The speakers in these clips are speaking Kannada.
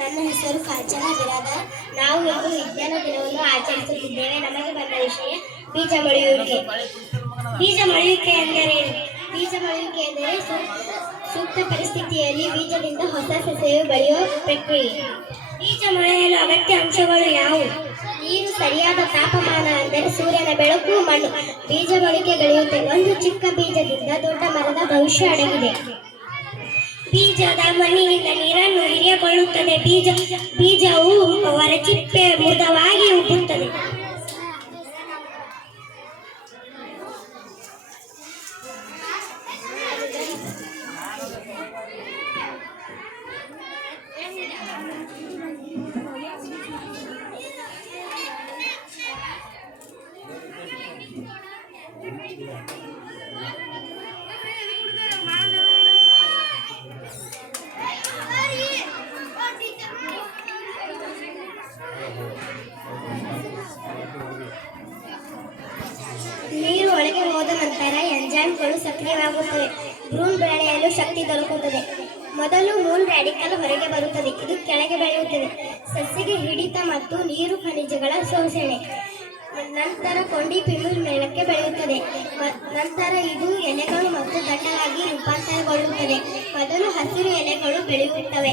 ನನ್ನ ಹೆಸರು ಕಾಂಚನ ಬಿರಾದಾರ್. ನಾವು ಇಂದು ವಿಜ್ಞಾನ ದಿನವನ್ನು ಆಚರಿಸುತ್ತಿದ್ದೇವೆ. ನಮಗೆ ಬಂದ ವಿಷಯ ಬೀಜ ಮೊಳೆಯುವಿಕೆ. ಬೀಜ ಮೊಳೆಯುವಿಕೆ ಎಂದರೇನು? ಬೀಜ ಮೊಳೆಯುವಿಕೆ ಎಂದರೆ ಸೂಕ್ತ ಪರಿಸ್ಥಿತಿಯಲ್ಲಿ ಬೀಜದಿಂದ ಹೊಸ ಸಸ್ಯವು ಬೆಳೆಯುವ ಪ್ರಕ್ರಿಯೆ. ಬೀಜ ಮೊಳೆಯಲು ಅಗತ್ಯ ಅಂಶಗಳು ಯಾವುವು? ನೀರು, ಸರಿಯಾದ ತಾಪಮಾನ ಅಂದರೆ ಸೂರ್ಯನ ಬೆಳಕು, ಮಣ್ಣು. ಬೀಜ ಮೊಳಕೆ ಬೆಳೆಯುತ್ತೆ. ಒಂದು ಚಿಕ್ಕ ಬೀಜದಿಂದ ದೊಡ್ಡ ಮರದ ಭವಿಷ್ಯ ಅಡಗಿದೆ. ಬೀಜದ ಮಣ್ಣಿನಿಂದ ನೀರನ್ನು ಹೀರಿಕೊಳ್ಳುತ್ತದೆ. ಬೀಜವು ಹೊರಚಿಪ್ಪೆ ಮೃದುವಾಗಿ ಉಬ್ಬುತ್ತದೆ. ನೀರು ಒಳಗೆ ಹೋದ ನಂತರ ಎಂಜೈಮ್ಗಳು ಸಕ್ರಿಯವಾಗುತ್ತವೆ. ಭ್ರೂಣ ಬೆಳೆಯಲು ಶಕ್ತಿ ದೊರಕುತ್ತದೆ. ಮೊದಲು ಮೂಲ ರ್ಯಾಡಿಕಲ್ ಹೊರಗೆ ಬರುತ್ತದೆ. ಇದು ಕೆಳಗೆ ಬೆಳೆಯುತ್ತದೆ. ಸಸ್ಯಗೆ ಹಿಡಿತ ಮತ್ತು ನೀರು ಖನಿಜಗಳ ಶೋಷಣೆ. ನಂತರ ಕೊಂಡಿ ಪಿಳುಲ್ ಮೇಲಕ್ಕೆ ಬೆಳೆಯುತ್ತದೆ. ನಂತರ ಇದು ಎಲೆಗಳು ಮತ್ತು ದಂಡಲಾಗಿ ರೂಪಾಂತರಗೊಳ್ಳುತ್ತದೆ. ಮೊದಲು ಹಸಿರು ಎಲೆಗಳು ಬೆಳೆಯುತ್ತವೆ.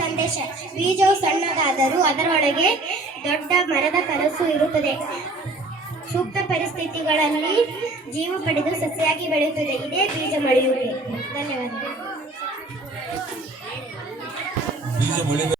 ಸಂದೇಶ: ಬೀಜವು ಸಣ್ಣದಾದರೂ ಅದರೊಳಗೆ ದೊಡ್ಡ ಮರದ ಕನಸು ಇರುತ್ತದೆ. ಸೂಕ್ತ ಪರಿಸ್ಥಿತಿಗಳಲ್ಲಿ ಜೀವ ಪಡೆದು ಸಸ್ಯಾಗಿ ಬೆಳೆಯುತ್ತದೆ. ಇದೇ ಬೀಜ ಮೊಳೆಯುವಿಕೆ. ಧನ್ಯವಾದ.